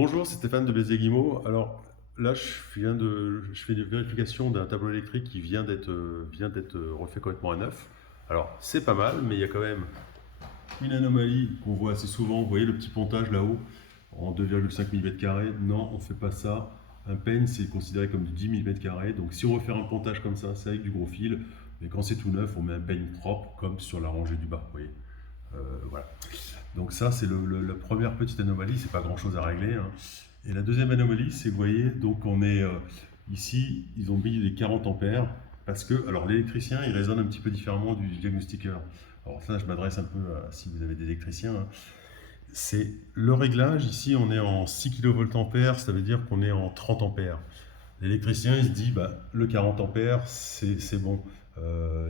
Bonjour, c'est Stéphane de Béziers-Guimau. Alors là, je fais une vérification d'un tableau électrique qui vient d'être refait complètement à neuf. Alors c'est pas mal, mais il y a quand même une anomalie qu'on voit assez souvent. Vous voyez le petit pontage là-haut en 2,5 mm². Non, on ne fait pas ça. Un peigne, c'est considéré comme du 10 mm². Donc si on veut faire un pontage comme ça, c'est avec du gros fil. Mais quand c'est tout neuf, on met un peigne propre comme sur la rangée du bas. Vous voyez. Voilà. Donc ça, c'est la première petite anomalie, c'est pas grand-chose à régler, hein. Et la deuxième anomalie, c'est que vous voyez, donc on est ici, ils ont mis les 40 ampères, parce que, alors l'électricien, il raisonne un petit peu différemment du diagnostiqueur. Alors ça, je m'adresse un peu à si vous avez des électriciens, hein. C'est le réglage, ici on est en 6 kVA, ça veut dire qu'on est en 30 ampères. L'électricien, il se dit, bah, le 40 ampères, c'est bon.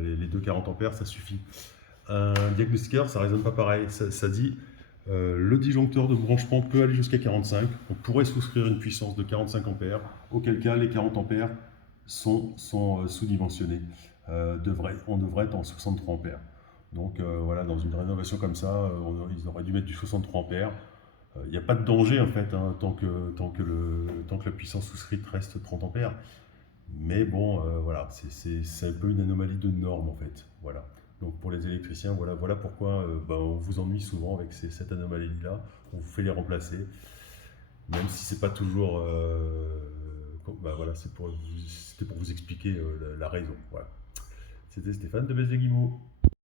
Les deux 40 ampères, ça suffit. Un diagnostiqueur, ça ne résonne pas pareil. Ça dit le disjoncteur de branchement peut aller jusqu'à 45. On pourrait souscrire une puissance de 45 ampères, auquel cas les 40 ampères sont sous-dimensionnés. On devrait être en 63 ampères. Donc voilà, dans une rénovation comme ça, ils auraient dû mettre du 63 ampères. Il n'y a pas de danger en fait, hein, tant que la puissance souscrite reste 30 ampères. Mais bon, voilà, c'est un peu une anomalie de norme en fait. Voilà. Donc pour les électriciens, voilà pourquoi on vous ennuie souvent avec cette anomalie-là. On vous fait les remplacer, même si c'est pas toujours. Voilà, c'était pour vous expliquer la raison. Voilà. C'était Stéphane de Béziers-Guimau.